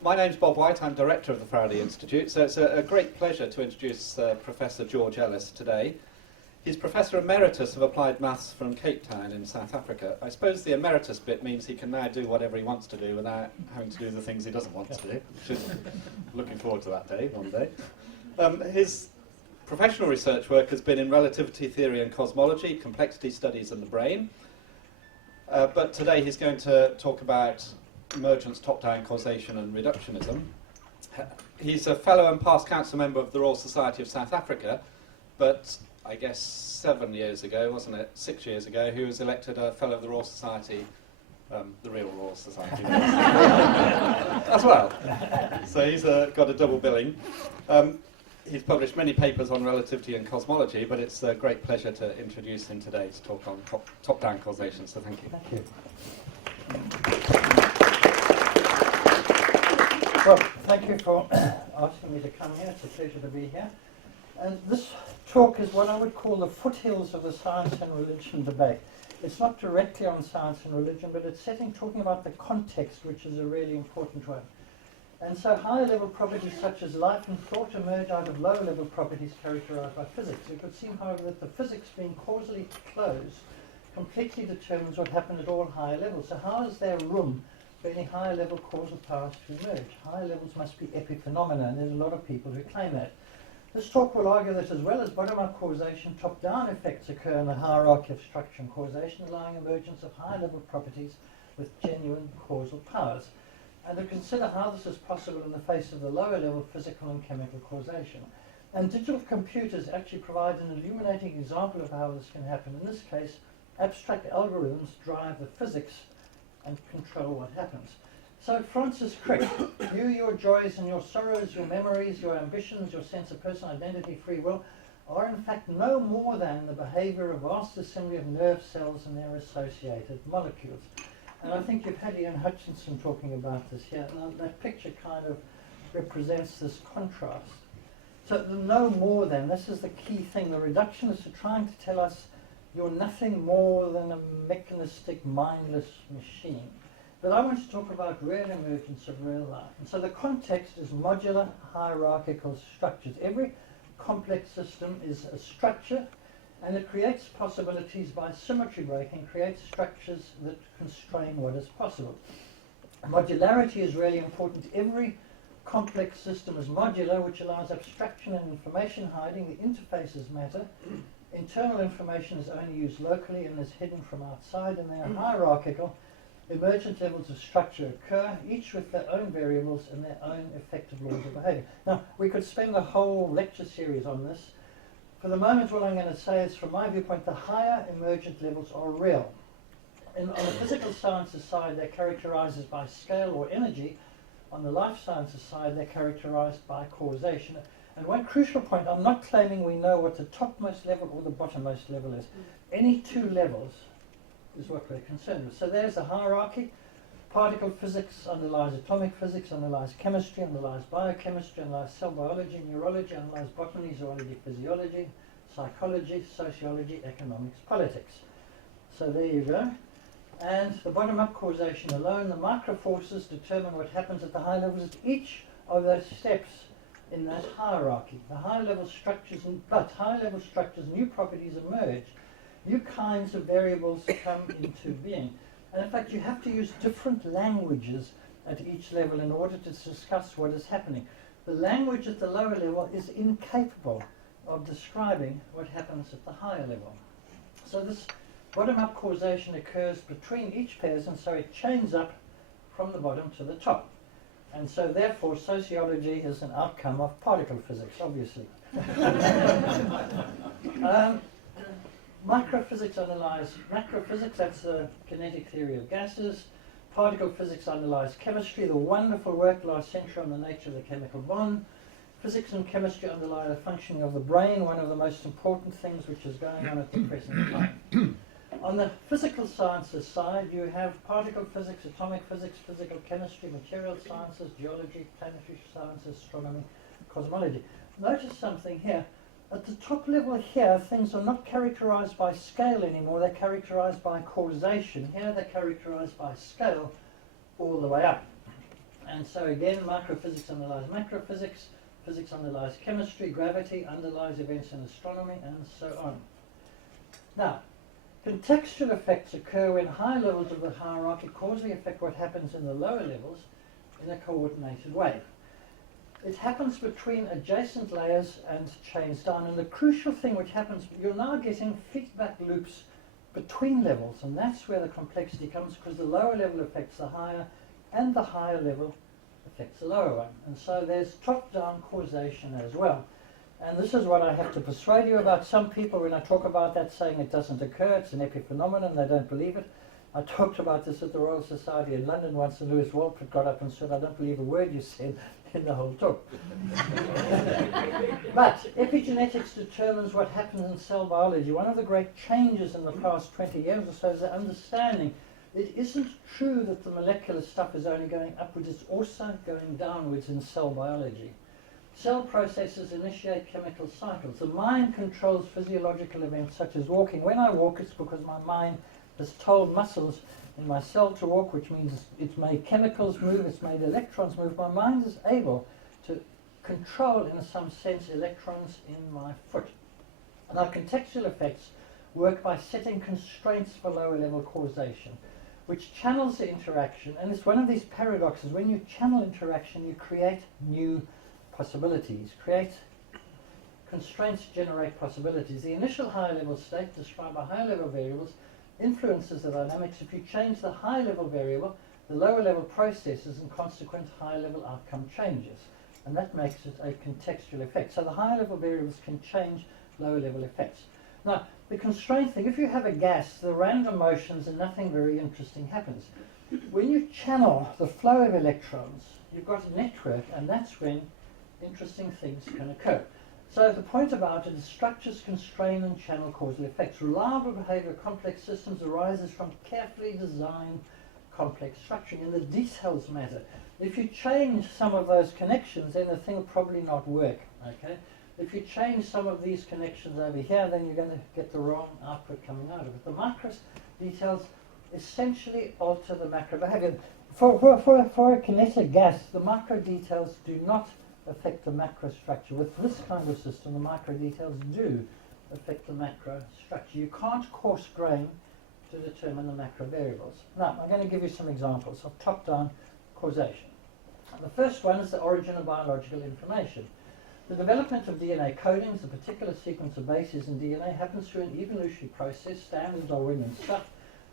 My name's Bob White, I'm Director of the Faraday Institute, so it's a great pleasure to introduce Professor George Ellis today. He's Professor Emeritus of Applied Maths from Cape Town in South Africa. I suppose the emeritus bit means he can now do whatever he wants to do without having to do the things he doesn't want to do, which is looking forward to that day, one day. His professional research work has been in relativity theory and cosmology, complexity studies and the brain, but today he's going to talk about emergence, top-down causation and reductionism. He's a fellow and past council member of the Royal Society of South Africa, but I guess 7 years ago, wasn't it, 6 years ago, he was elected a fellow of the Royal Society, the real Royal Society as well. So he's got a double billing. He's published many papers on relativity and cosmology, but it's a great pleasure to introduce him today to talk on top-down causation, so thank you. Thank you. Well, thank you for asking me to come here. It's a pleasure to be here. And this talk is what I would call the foothills of the science and religion debate. It's not directly on science and religion, but it's talking about the context, which is a really important one. And so higher level properties such as life and thought emerge out of lower level properties characterized by physics. It would seem, however, that the physics being causally closed completely determines what happened at all higher levels. So how is there room for any higher level causal powers to emerge? Higher levels must be epiphenomena, and there's a lot of people who claim that. This talk will argue that as well as bottom-up causation, top-down effects occur in the hierarchy of structure and causation, allowing emergence of higher level properties with genuine causal powers, and to consider how this is possible in the face of the lower level physical and chemical causation. And digital computers actually provide an illuminating example of how this can happen. In this case, abstract algorithms drive the physics and control what happens. So Francis Crick, you, your joys and your sorrows, your memories, your ambitions, your sense of personal identity, free will, are in fact no more than the behavior of vast assembly of nerve cells and their associated molecules. And I think you've had Ian Hutchinson talking about this here. Now, that picture kind of represents this contrast. So the no more than, this is the key thing. The reductionists are trying to tell us you're nothing more than a mechanistic, mindless machine. But I want to talk about real emergence of real life. And so the context is modular hierarchical structures. Every complex system is a structure, and it creates possibilities by symmetry breaking, creates structures that constrain what is possible. Modularity is really important. Every complex system is modular, which allows abstraction and information hiding. The interfaces matter. Internal information is only used locally and is hidden from outside, and they are hierarchical. Emergent levels of structure occur, each with their own variables and their own effective laws of behavior. Now, we could spend a whole lecture series on this. For the moment, what I'm going to say is, from my viewpoint, the higher emergent levels are real. On the physical sciences side, they're characterized by scale or energy. On the life sciences side, they're characterized by causation. And one crucial point, I'm not claiming we know what the topmost level or the bottommost level is. Any two levels is what we're concerned with. So there's a hierarchy. Particle physics underlies atomic physics, underlies chemistry, underlies biochemistry, underlies cell biology, neurology, underlies botany, zoology, physiology, psychology, sociology, economics, politics. So there you go. And the bottom-up causation alone, the microforces determine what happens at the high levels at each of those steps in that hierarchy. The high-level structures, high-level structures, new properties emerge. New kinds of variables come into being. And in fact, you have to use different languages at each level in order to discuss what is happening. The language at the lower level is incapable of describing what happens at the higher level. So this bottom-up causation occurs between each pairs, and so it chains up from the bottom to the top. And so therefore, sociology is an outcome of particle physics, obviously. Microphysics underlies macrophysics, that's the kinetic theory of gases. Particle physics underlies chemistry, the wonderful work last century on the nature of the chemical bond. Physics and chemistry underlie the functioning of the brain, one of the most important things which is going on at the present time. On the physical sciences side, you have particle physics, atomic physics, physical chemistry, material sciences, geology, planetary sciences, astronomy, cosmology. Notice something here. At the top level here, things are not characterized by scale anymore, they're characterized by causation. Here they're characterized by scale all the way up. And so again, microphysics underlies macrophysics, physics underlies chemistry, gravity underlies events in astronomy, and so on. Now, contextual effects occur when high levels of the hierarchy causally affect what happens in the lower levels in a coordinated way. It happens between adjacent layers and chains down, and the crucial thing which happens, you're now getting feedback loops between levels, and that's where the complexity comes, because the lower level affects the higher, and the higher level affects the lower one. And so there's top-down causation as well. And this is what I have to persuade you about. Some people, when I talk about that, saying it doesn't occur, it's an epiphenomenon, they don't believe it. I talked about this at the Royal Society in London once, and Lewis Walford got up and said, I don't believe a word you said in the whole talk. But epigenetics determines what happens in cell biology. One of the great changes in the past 20 years or so is the understanding it isn't true that the molecular stuff is only going upwards, it's also going downwards in cell biology. Cell processes initiate chemical cycles. The mind controls physiological events such as walking. When I walk, it's because my mind has told muscles in my cell to walk, which means it's made chemicals move, it's made electrons move. My mind is able to control, in some sense, electrons in my foot. Now, contextual effects work by setting constraints for lower level causation, which channels the interaction. And it's one of these paradoxes. When you channel interaction, you create new possibilities. Constraints generate possibilities. The initial higher level state described by higher level variables influences the dynamics. If you change the high level variable, the lower level processes and consequent higher level outcome changes. And that makes it a contextual effect. So the higher level variables can change lower level effects. Now, the constraint thing, if you have a gas, the random motions and nothing very interesting happens. When you channel the flow of electrons, you've got a network, and that's when interesting things can occur. So the point about it is structures constrain and channel causal effects. Reliable behavior of complex systems arises from carefully designed complex structuring, and the details matter. If you change some of those connections, then the thing will probably not work. Okay? If you change some of these connections over here, then you're going to get the wrong output coming out of it. The micro details essentially alter the macro behavior. For a kinetic gas, the micro details do not affect the macro structure. With this kind of system, the micro details do affect the macro structure. You can't coarse grain to determine the macro variables. Now, I'm going to give you some examples of top-down causation. The first one is the origin of biological information. The development of DNA codings, a particular sequence of bases in DNA, happens through an evolutionary process, standard Darwinian stuff,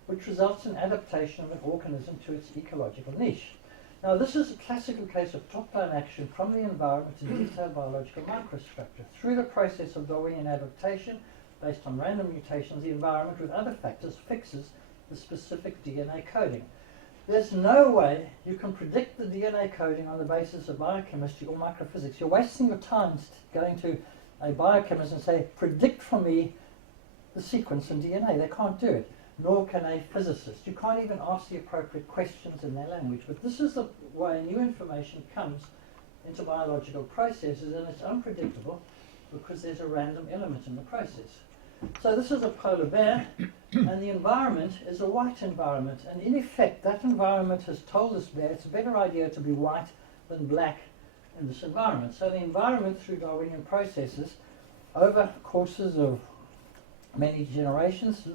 which results in adaptation of an organism to its ecological niche. Now, this is a classical case of top-down action from the environment to detailed biological microstructure. Through the process of Darwinian adaptation, based on random mutations, the environment with other factors fixes the specific DNA coding. There's no way you can predict the DNA coding on the basis of biochemistry or microphysics. You're wasting your time going to a biochemist and say, predict for me the sequence in DNA. They can't do it, nor can a physicist. You can't even ask the appropriate questions in their language. But this is the way new information comes into biological processes, and it's unpredictable because there's a random element in the process. So this is a polar bear, and the environment is a white environment. And in effect, that environment has told this bear it's a better idea to be white than black in this environment. So the environment, through Darwinian processes, over courses of many generations,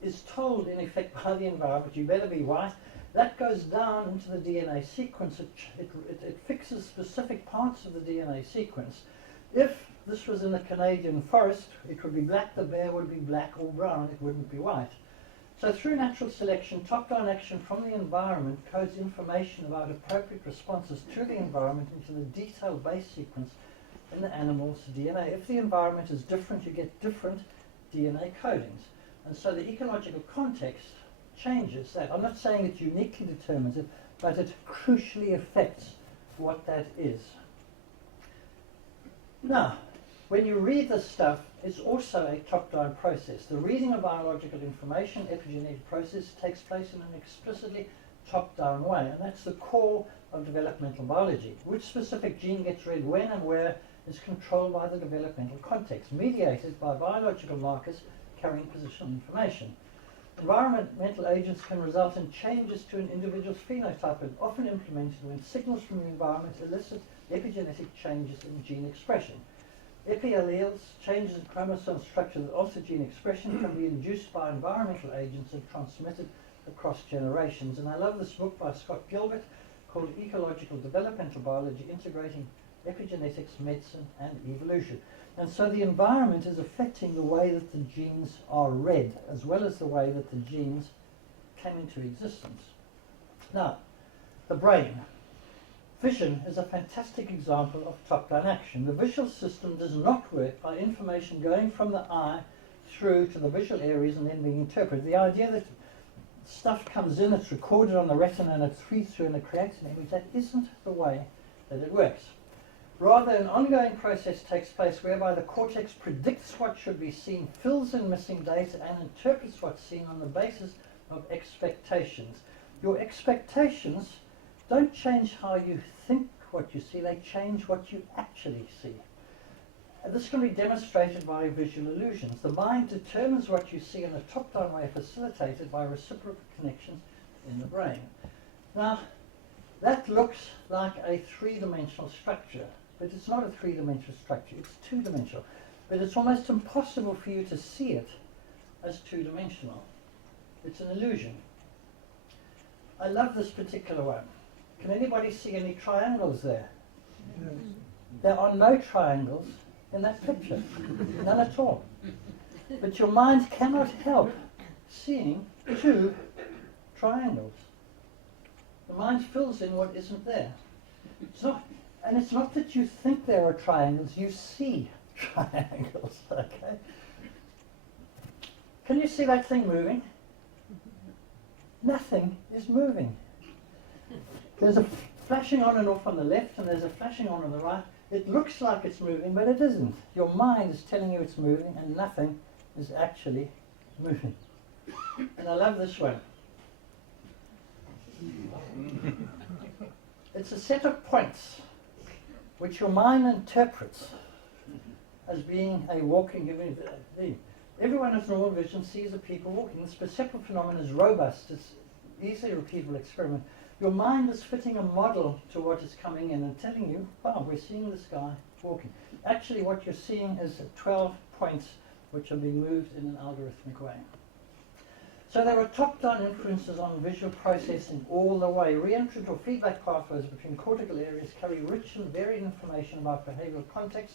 is told, in effect, by the environment, you better be white. That goes down into the DNA sequence. It fixes specific parts of the DNA sequence. If this was in the Canadian forest, it would be black, the bear would be black or brown, it wouldn't be white. So through natural selection, top-down action from the environment codes information about appropriate responses to the environment into the detailed base sequence in the animal's DNA. If the environment is different, you get different DNA codings. And so the ecological context changes that. I'm not saying it uniquely determines it, but it crucially affects what that is. Now, when you read this stuff, it's also a top-down process. The reading of biological information, epigenetic process, takes place in an explicitly top-down way, and that's the core of developmental biology. Which specific gene gets read when and where is controlled by the developmental context, mediated by biological markers carrying positional information. Environmental agents can result in changes to an individual's phenotype and often implemented when signals from the environment elicit epigenetic changes in gene expression. Epialleles, changes in chromosome structure that alter gene expression, can be induced by environmental agents and transmitted across generations. And I love this book by Scott Gilbert called Ecological Developmental Biology, Integrating Epigenetics, Medicine and Evolution. And so the environment is affecting the way that the genes are read, as well as the way that the genes came into existence. Now, the brain. Vision is a fantastic example of top-down action. The visual system does not work by information going from the eye through to the visual areas and then being interpreted. The idea that stuff comes in, it's recorded on the retina and it reads through and it creates an image, that isn't the way that it works. Rather, an ongoing process takes place whereby the cortex predicts what should be seen, fills in missing data, and interprets what's seen on the basis of expectations. Your expectations don't change how you think what you see, they change what you actually see. And this can be demonstrated by visual illusions. The mind determines what you see in a top-down way, facilitated by reciprocal connections in the brain. Now, that looks like a three-dimensional structure. But it's not a three-dimensional structure, it's two-dimensional. But it's almost impossible for you to see it as two-dimensional. It's an illusion. I love this particular one. Can anybody see any triangles there? Yes. There are no triangles in that picture, none at all. But your mind cannot help seeing two triangles. The mind fills in what isn't there. And it's not that you think there are triangles, you see triangles, okay? Can you see that thing moving? Nothing is moving. There's a flashing on and off on the left, and there's a flashing on the right. It looks like it's moving, but it isn't. Your mind is telling you it's moving, and nothing is actually moving. And I love this one. It's a set of points which your mind interprets as being a walking thing. Everyone with normal vision sees the people walking. This perceptual phenomenon is robust. It's easily repeatable experiment. Your mind is fitting a model to what is coming in and telling you, wow, we're seeing this guy walking. Actually, what you're seeing is 12 points which are being moved in an algorithmic way. So there are top-down influences on visual processing all the way. Reentrant or feedback pathways between cortical areas carry rich and varied information about behavioral context,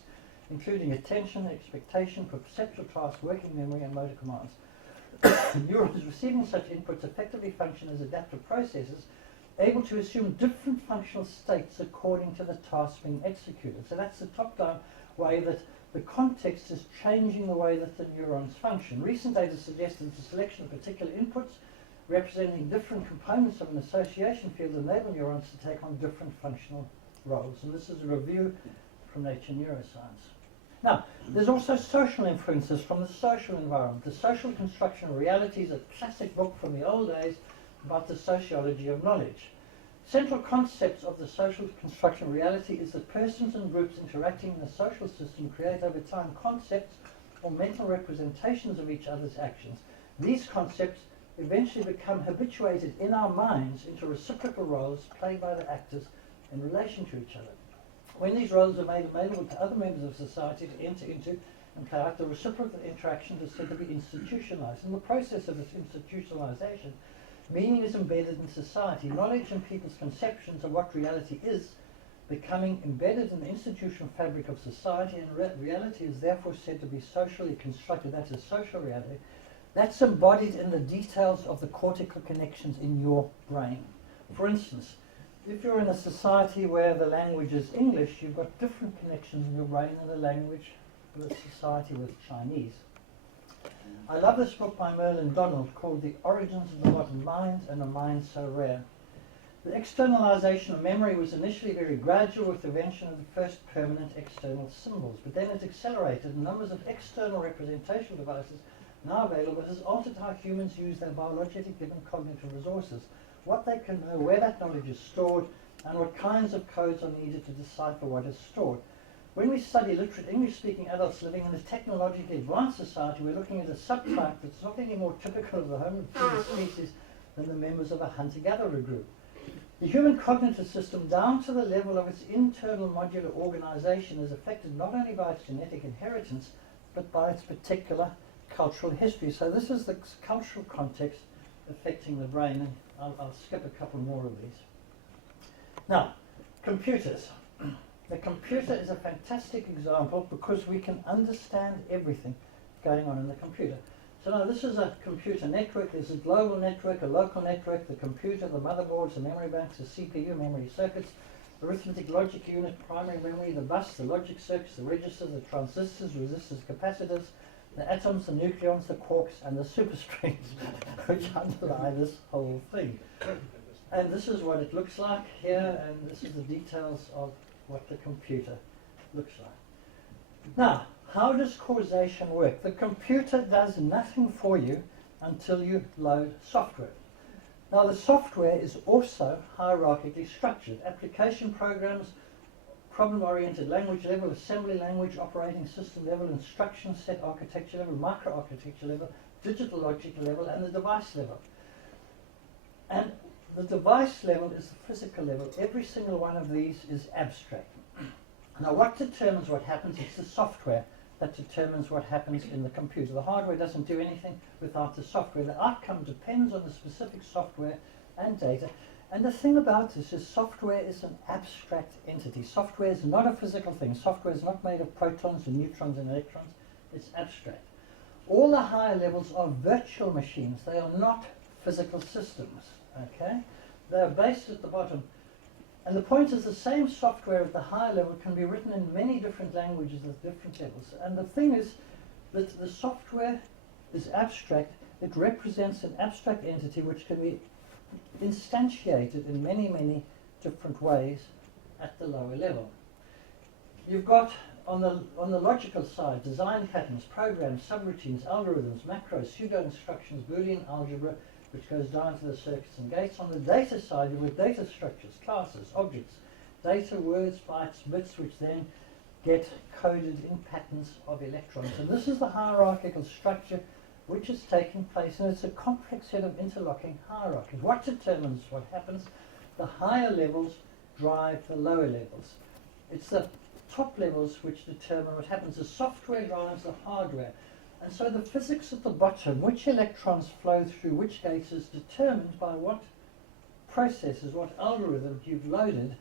including attention, expectation, perceptual tasks, working memory, and motor commands. Neurons receiving such inputs effectively function as adaptive processors, able to assume different functional states according to the task being executed. So that's the top-down way that the context is changing the way that the neurons function. Recent data suggests that the selection of particular inputs representing different components of an association field enable neurons to take on different functional roles. And this is a review from Nature Neuroscience. Now, there's also social influences from the social environment. The Social Construction of Reality is a classic book from the old days about the sociology of knowledge. Central concepts of the social construction of reality is that persons and groups interacting in a social system create over time concepts or mental representations of each other's actions. These concepts eventually become habituated in our minds into reciprocal roles played by the actors in relation to each other. When these roles are made available to other members of society to enter into and play out, the reciprocal interactions are said to be institutionalized. In the process of its institutionalization, meaning is embedded in society. Knowledge and people's conceptions of what reality is becoming embedded in the institutional fabric of society, and reality is therefore said to be socially constructed. That is social reality. That's embodied in the details of the cortical connections in your brain. For instance, if you're in a society where the language is English, you've got different connections in your brain than the language of a society with Chinese. I love this book by Merlin Donald called The Origins of the Modern Mind and a Mind So Rare. The externalization of memory was initially very gradual with the invention of the first permanent external symbols, but then it accelerated. Numbers of external representation devices now available has altered how humans use their biologically given cognitive resources, what they can know, where that knowledge is stored, and what kinds of codes are needed to decipher what is stored. When we study literate English-speaking adults living in a technologically advanced society, we're looking at a subtype that's not any more typical of the Homo species than the members of a hunter-gatherer group. The human cognitive system, down to the level of its internal modular organization, is affected not only by its genetic inheritance, but by its particular cultural history. So this is the cultural context affecting the brain, and I'll skip a couple more of these. Now, computers. The computer is a fantastic example because we can understand everything going on in the computer. So now this is a computer network. There's a global network, a local network, the computer, the motherboards, the memory banks, the CPU, memory circuits, arithmetic logic unit, primary memory, the bus, the logic circuits, the registers, the transistors, resistors, capacitors, the atoms, the nucleons, the quarks, and the superstrings, which underlie this whole thing. And this is what it looks like here, and this is the details of what the computer looks like. Now, how does causation work? The computer does nothing for you until you load software. Now, the software is also hierarchically structured. Application programs, problem-oriented language level, assembly language, operating system level, instruction set architecture level, microarchitecture level, digital logic level, and the device level. And the device level is the physical level. Every single one of these is abstract. Now, what determines what happens? It's the software that determines what happens in the computer. The hardware doesn't do anything without the software. The outcome depends on the specific software and data. And the thing about this is software is an abstract entity. Software is not a physical thing. Software is not made of protons and neutrons and electrons. It's abstract. All the higher levels are virtual machines. They are not physical systems. Okay? They are based at the bottom. And the point is the same software at the higher level can be written in many different languages at different levels. And the thing is that the software is abstract. It represents an abstract entity which can be instantiated in many, many different ways at the lower level. You've got on the logical side design patterns, programs, subroutines, algorithms, macros, pseudo-instructions, Boolean algebra, which goes down to the circuits and gates. On the data side, you've got data structures, classes, objects, data, words, bytes, bits, which then get coded in patterns of electrons. And this is the hierarchical structure which is taking place, and it's a complex set of interlocking hierarchies. What determines what happens? The higher levels drive the lower levels. It's the top levels which determine what happens. The software drives the hardware. And so the physics at the bottom, which electrons flow through which gates, is determined by what processes, what algorithm you've loaded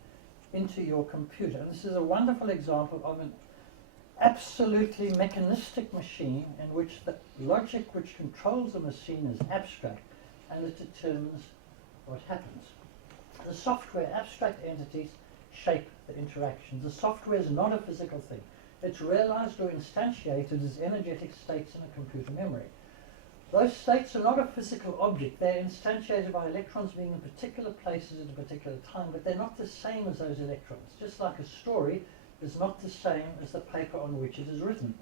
into your computer. And this is a wonderful example of an absolutely mechanistic machine in which the logic which controls the machine is abstract, and it determines what happens. The software, abstract entities, shape the interactions. The software is not a physical thing. It's realized or instantiated as energetic states in a computer memory. Those states are not a physical object. They're instantiated by electrons being in particular places at a particular time, but they're not the same as those electrons. Just like a story is not the same as the paper on which it is written.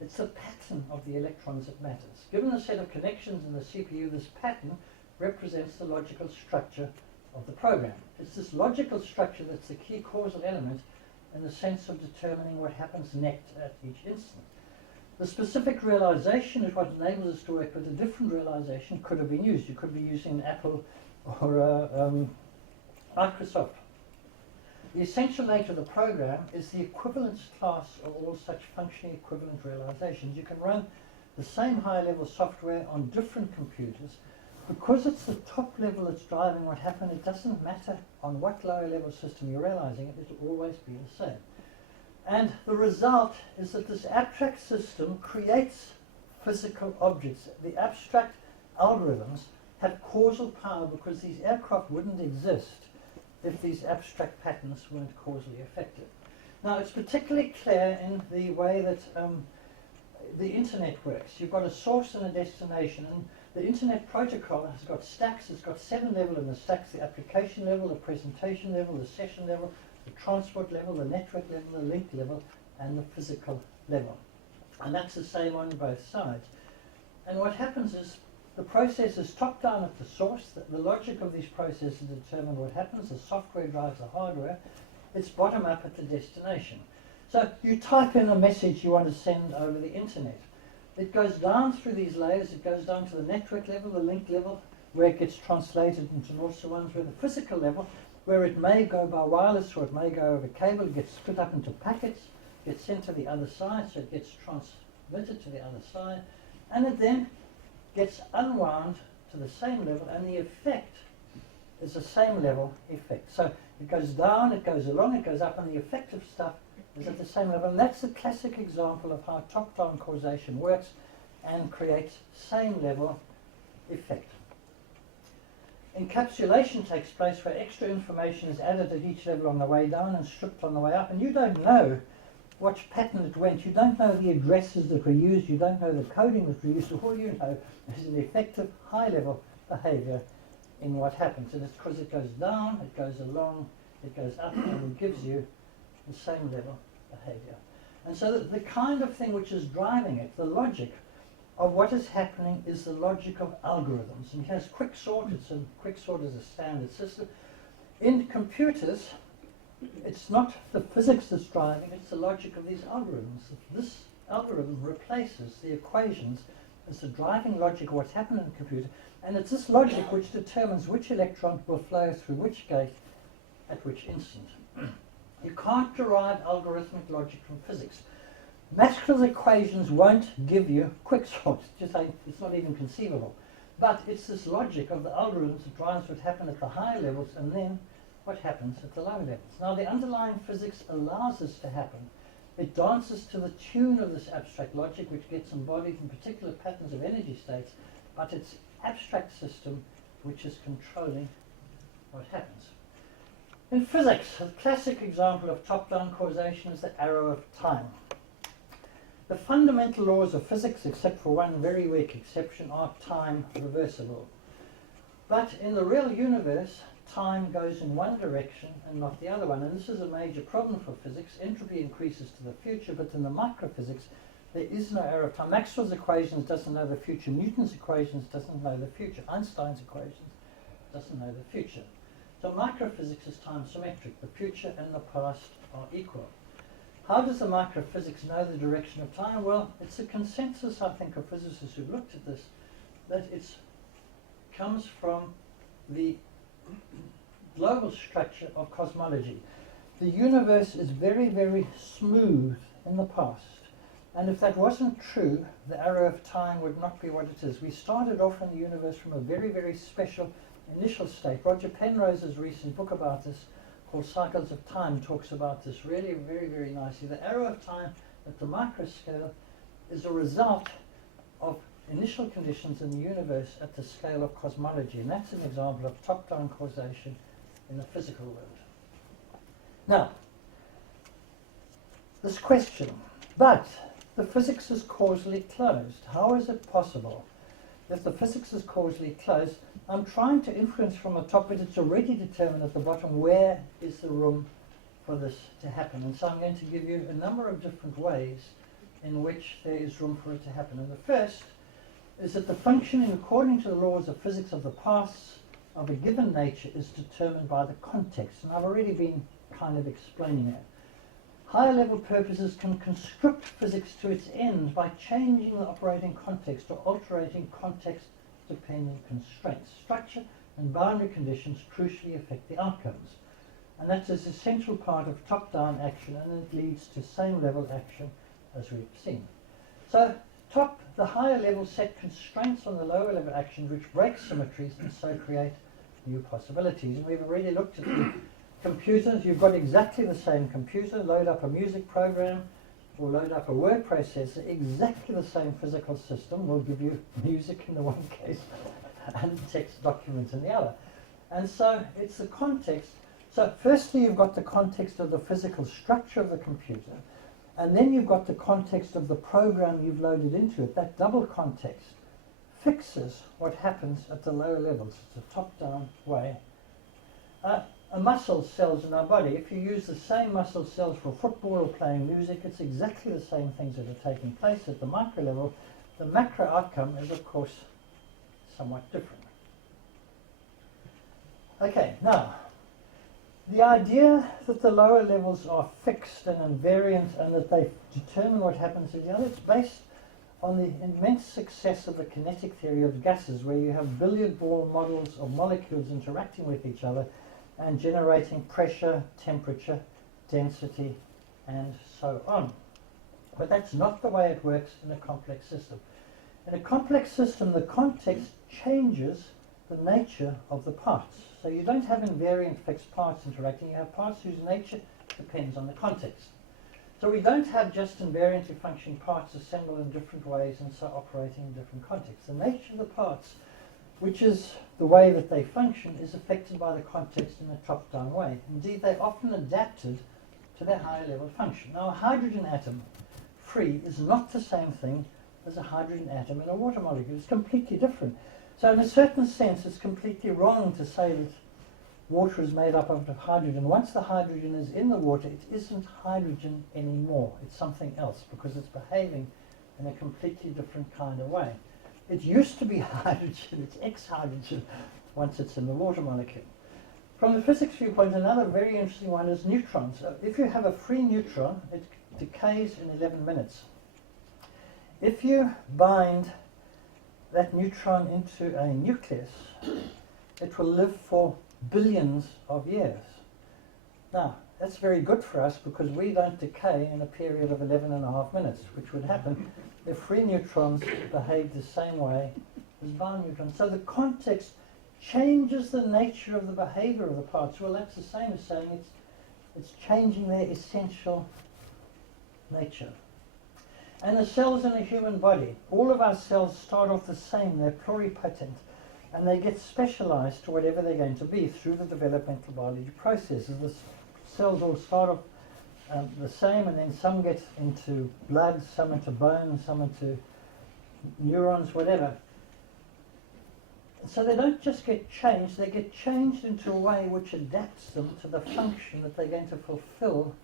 It's the pattern of the electrons that matters. Given the set of connections in the CPU, this pattern represents the logical structure of the program. It's this logical structure that's the key causal element in the sense of determining what happens next at each instant. The specific realization is what enables us to work, but a different realization could have been used. You could be using an Apple or a Microsoft. The essential nature of the program is the equivalence class of all such functioning equivalent realizations. You can run the same high-level software on different computers. Because it's the top level that's driving what happened, it doesn't matter on what lower level system you're realizing it, it'll always be the same. And the result is that this abstract system creates physical objects. The abstract algorithms have causal power because these aircraft wouldn't exist if these abstract patterns weren't causally effective. Now, it's particularly clear in the way that the internet works. You've got a source and a destination, and the internet protocol has got stacks. It's got 7 levels in the stacks: the application level, the presentation level, the session level, the transport level, the network level, the link level, and the physical level. And that's the same on both sides. And what happens is the process is top-down at the source. The logic of these processes determine what happens. The software drives the hardware. It's bottom-up at the destination. So you type in a message you want to send over the internet. It goes down through these layers, it goes down to the network level, the link level, where it gets translated into naughts and ones, where the physical level, where it may go by wireless or it may go over cable, it gets split up into packets, gets sent to the other side, so it gets transmitted to the other side, and it then gets unwound to the same level, and the effect is the same level effect. So it goes down, it goes along, it goes up, and the effective stuff is at the same level. And that's a classic example of how top-down causation works and creates same level effect. Encapsulation takes place where extra information is added at each level on the way down and stripped on the way up, and you don't know which pattern it went, you don't know the addresses that were used, you don't know the coding that was used, all you know is an effective high-level behavior in what happens. And it's because it goes down, it goes along, it goes up, and it gives you the same level behavior. And so the kind of thing which is driving it, the logic of what is happening, is the logic of algorithms. And here's quicksort. Quicksort is a standard system. In computers, it's not the physics that's driving, it's the logic of these algorithms. This algorithm replaces the equations as the driving logic of what's happened in a computer, and it's this logic which determines which electron will flow through which gate at which instant. You can't derive algorithmic logic from physics. Maxwell's equations won't give you quicksort. It's not even conceivable. But it's this logic of the algorithms that drives what happens at the higher levels and then what happens at the lower levels. Now, the underlying physics allows this to happen. It dances to the tune of this abstract logic, which gets embodied in particular patterns of energy states, but it's abstract system which is controlling what happens. In physics, a classic example of top-down causation is the arrow of time. The fundamental laws of physics, except for one very weak exception, are time reversible. But in the real universe, time goes in one direction and not the other one. And this is a major problem for physics. Entropy increases to the future, but in the microphysics, there is no arrow of time. Maxwell's equations doesn't know the future. Newton's equations doesn't know the future. Einstein's equations doesn't know the future. So microphysics is time symmetric. The future and the past are equal. How does the microphysics know the direction of time? Well, it's a consensus, I think, of physicists who've looked at this, that it comes from the global structure of cosmology. The universe is very, very smooth in the past. And if that wasn't true, the arrow of time would not be what it is. We started off in the universe from a very, very special initial state. Roger Penrose's recent book about this, called Cycles of Time, talks about this really very, very nicely. The arrow of time at the microscale is a result of initial conditions in the universe at the scale of cosmology, and that's an example of top-down causation in the physical world. Now, this question, but the physics is causally closed. How is it possible? If the physics is causally closed, I'm trying to influence from the top, but it's already determined at the bottom where is the room for this to happen. And so I'm going to give you a number of different ways in which there is room for it to happen. And the first is that the functioning according to the laws of physics of the past of a given nature is determined by the context. And I've already been kind of explaining that. Higher level purposes can construct physics to its end by changing the operating context or altering context-dependent constraints. Structure and boundary conditions crucially affect the outcomes. And that's an essential part of top-down action, and it leads to same-level action as we've seen. So the higher level set constraints on the lower level actions which break symmetries and so create new possibilities. And we've already looked at the computers. You've got exactly the same computer, load up a music program or load up a word processor, exactly the same physical system will give you music in the one case and text documents in the other. And so it's the context. So firstly you've got the context of the physical structure of the computer, and then you've got the context of the program you've loaded into it. That double context fixes what happens at the lower levels. It's a top-down way. Muscle cells in our body, if you use the same muscle cells for football or playing music, it's exactly the same things that are taking place at the micro level. The macro outcome is, of course, somewhat different. Okay, now, The idea that the lower levels are fixed and invariant and that they determine what happens in the other, it's based on the immense success of the kinetic theory of gases, where you have billiard ball models of molecules interacting with each other and generating pressure, temperature, density, and so on. But that's not the way it works in a complex system. In a complex system, the context changes the nature of the parts. So you don't have invariant fixed parts interacting, you have parts whose nature depends on the context. So we don't have just invariantly functioning parts assembled in different ways and so operating in different contexts. The nature of the parts, which is the way that they function, is affected by the context in a top-down way. Indeed, they're often adapted to their higher level function. Now, a hydrogen atom free is not the same thing as a hydrogen atom in a water molecule. It's completely different. So in a certain sense, it's completely wrong to say that water is made up of hydrogen. Once the hydrogen is in the water, it isn't hydrogen anymore. It's something else because it's behaving in a completely different kind of way. It used to be hydrogen, it's ex-hydrogen once it's in the water molecule. From the physics viewpoint, another very interesting one is neutrons. So if you have a free neutron, it decays in 11 minutes. If you bind that neutron into a nucleus, it will live for billions of years. Now, that's very good for us because we don't decay in a period of 11.5 minutes, which would happen if free neutrons behaved the same way as bound neutrons. So the context changes the nature of the behavior of the parts. Well, that's the same as saying it's changing their essential nature. And the cells in a human body, all of our cells start off the same, they're pluripotent, and they get specialized to whatever they're going to be through the developmental biology processes. The cells all start off the same, and then some get into blood, some into bone, some into neurons, whatever. So they don't just get changed, they get changed into a way which adapts them to the function that they're going to fulfill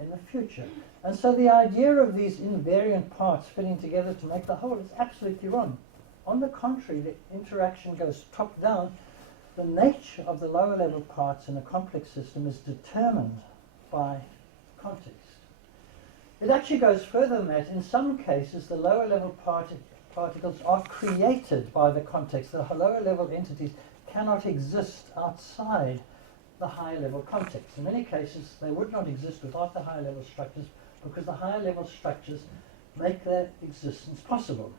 in the future. And so the idea of these invariant parts fitting together to make the whole is absolutely wrong. On the contrary, the interaction goes top down. The nature of the lower level parts in a complex system is determined by context. It actually goes further than that. In some cases, the lower level particles are created by the context. The lower level entities cannot exist outside the higher level context. In many cases, they would not exist without the higher level structures because the higher level structures make their existence possible.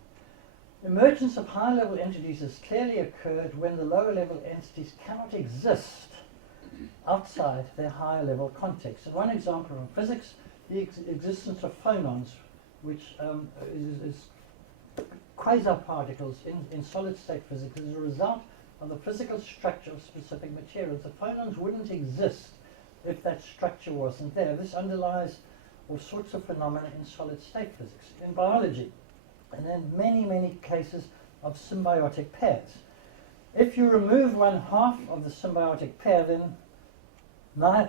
Emergence of higher level entities has clearly occurred when the lower level entities cannot exist outside their higher level context. And one example from physics, the existence of phonons, which is quasi-particles in solid state physics as a result of the physical structure of specific materials. The phonons wouldn't exist if that structure wasn't there. This underlies all sorts of phenomena in solid state physics, in biology, and in many, many cases of symbiotic pairs. If you remove one half of the symbiotic pair, then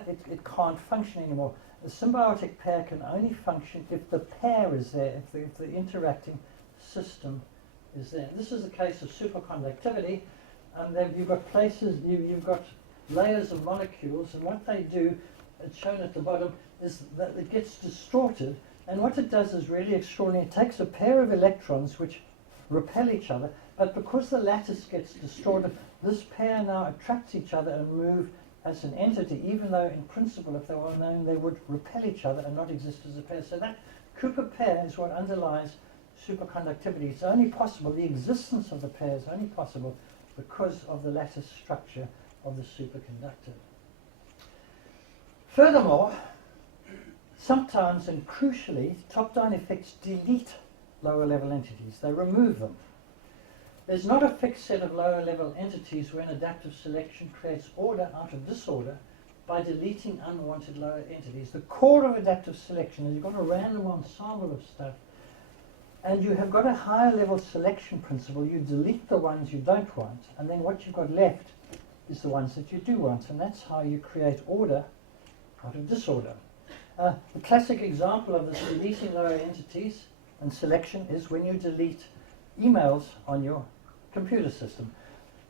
it can't function anymore. A symbiotic pair can only function if the pair is there, if the interacting system is there. This is the case of superconductivity. And then you've got places, you've got layers of molecules, and what they do, it's shown at the bottom, is that it gets distorted. And what it does is really extraordinary. It takes a pair of electrons which repel each other, but because the lattice gets distorted, this pair now attracts each other and move as an entity, even though in principle, if they were known, they would repel each other and not exist as a pair. So that Cooper pair is what underlies superconductivity. It's only possible, the existence of the pair is only possible because of the lattice structure of the superconductor. Furthermore, sometimes and crucially, top-down effects delete lower-level entities. They remove them. There's not a fixed set of lower-level entities when adaptive selection creates order out of disorder by deleting unwanted lower entities. The core of adaptive selection is you've got a random ensemble of stuff, and you have got a higher level selection principle. You delete the ones you don't want, and then what you've got left is the ones that you do want, and that's how you create order out of disorder. The classic example of this deleting lower entities and selection is when you delete emails on your computer system.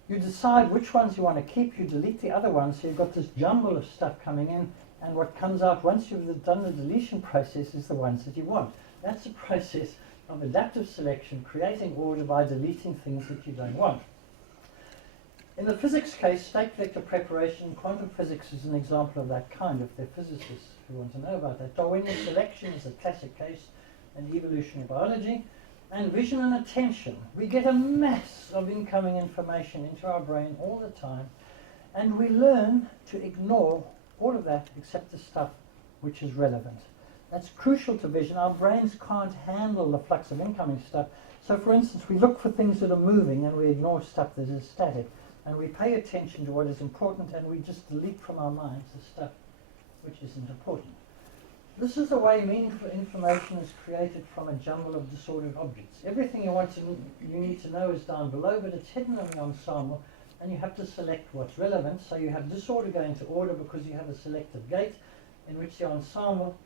You decide which ones you want to keep, you delete the other ones, so you've got this jumble of stuff coming in, and what comes out once you've done the deletion process is the ones that you want. That's a process of adaptive selection, creating order by deleting things that you don't want. In the physics case, state vector preparation, quantum physics is an example of that kind, if they're physicists who want to know about that. Darwinian selection is a classic case in evolutionary biology. And vision and attention. We get a mass of incoming information into our brain all the time, and we learn to ignore all of that except the stuff which is relevant. That's crucial to vision. Our brains can't handle the flux of incoming stuff. So for instance, we look for things that are moving and we ignore stuff that is static. And we pay attention to what is important and we just delete from our minds the stuff which isn't important. This is the way meaningful information is created from a jumble of disordered objects. Everything you need to know is down below, but it's hidden in the ensemble, and you have to select what's relevant. So you have disorder going to order because you have a selective gate in which the ensemble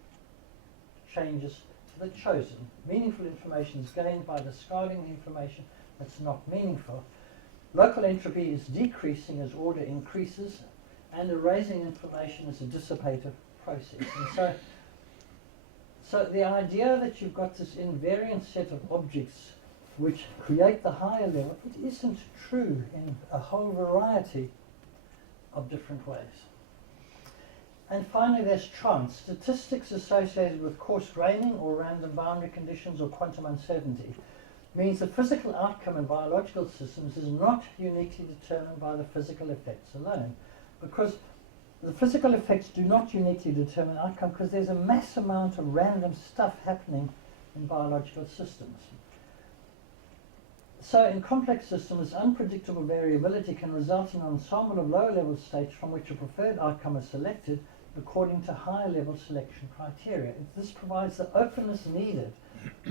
changes to the chosen. Meaningful information is gained by discarding the information that's not meaningful. Local entropy is decreasing as order increases, and erasing information is a dissipative process. And so the idea that you've got this invariant set of objects which create the higher level, it isn't true in a whole variety of different ways. And finally, there's chance. Statistics associated with coarse graining or random boundary conditions or quantum uncertainty means the physical outcome in biological systems is not uniquely determined by the physical effects alone, because the physical effects do not uniquely determine outcome because there's a mass amount of random stuff happening in biological systems. So in complex systems, unpredictable variability can result in an ensemble of lower level states from which a preferred outcome is selected according to higher level selection criteria. This provides the openness needed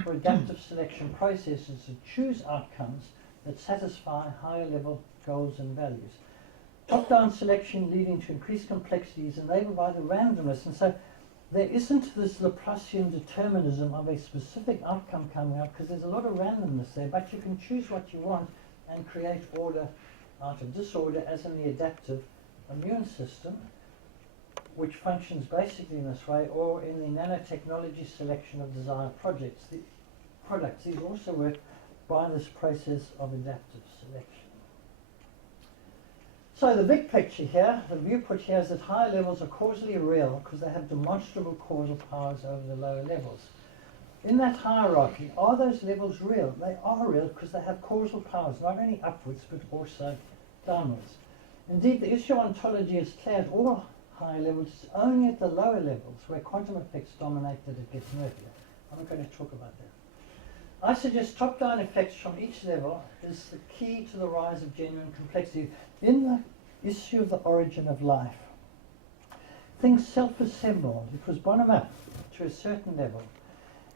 for adaptive selection processes to choose outcomes that satisfy higher level goals and values. Top-down selection leading to increased complexity is enabled by the randomness, and so there isn't this Laplacian determinism of a specific outcome coming out because there's a lot of randomness there, but you can choose what you want and create order out of disorder, as in the adaptive immune system, which functions basically in this way, or in the nanotechnology selection of desired products. These also work by this process of adaptive selection. So the big picture here, the viewport here, is that higher levels are causally real because they have demonstrable causal powers over the lower levels. In that hierarchy, are those levels real? They are real because they have causal powers, not only upwards but also downwards. Indeed, the issue of ontology is clear at all higher levels. It's only at the lower levels where quantum effects dominate that it gets murkier. I'm not going to talk about that. I suggest top-down effects from each level is the key to the rise of genuine complexity. In the issue of the origin of life, things self-assembled. It was bottom-up to a certain level.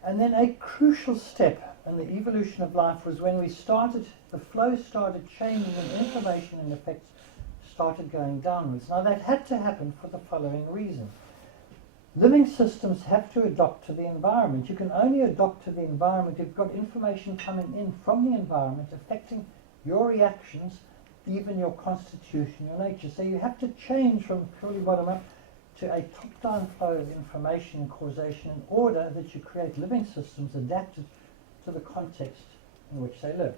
And then a crucial step in the evolution of life was when the flow started changing and information and effects started going downwards. Now that had to happen for the following reason. Living systems have to adapt to the environment. You can only adapt to the environment if you've got information coming in from the environment affecting your reactions, even your constitution, your nature. So you have to change from purely bottom-up to a top-down flow of information and causation in order that you create living systems adapted to the context in which they live.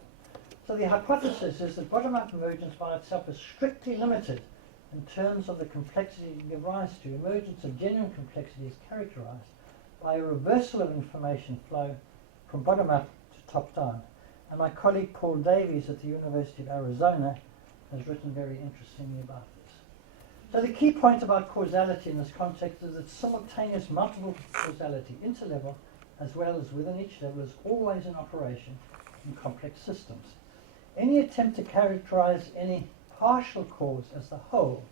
So the hypothesis is that bottom-up emergence by itself is strictly limited in terms of the complexity you give rise to. Emergence of genuine complexity is characterized by a reversal of information flow from bottom-up to top-down. And my colleague Paul Davies at the University of Arizona has written very interestingly about this. So the key point about causality in this context is that simultaneous multiple causality, interlevel as well as within each level, is always in operation in complex systems. Any attempt to characterize any partial cause as the whole,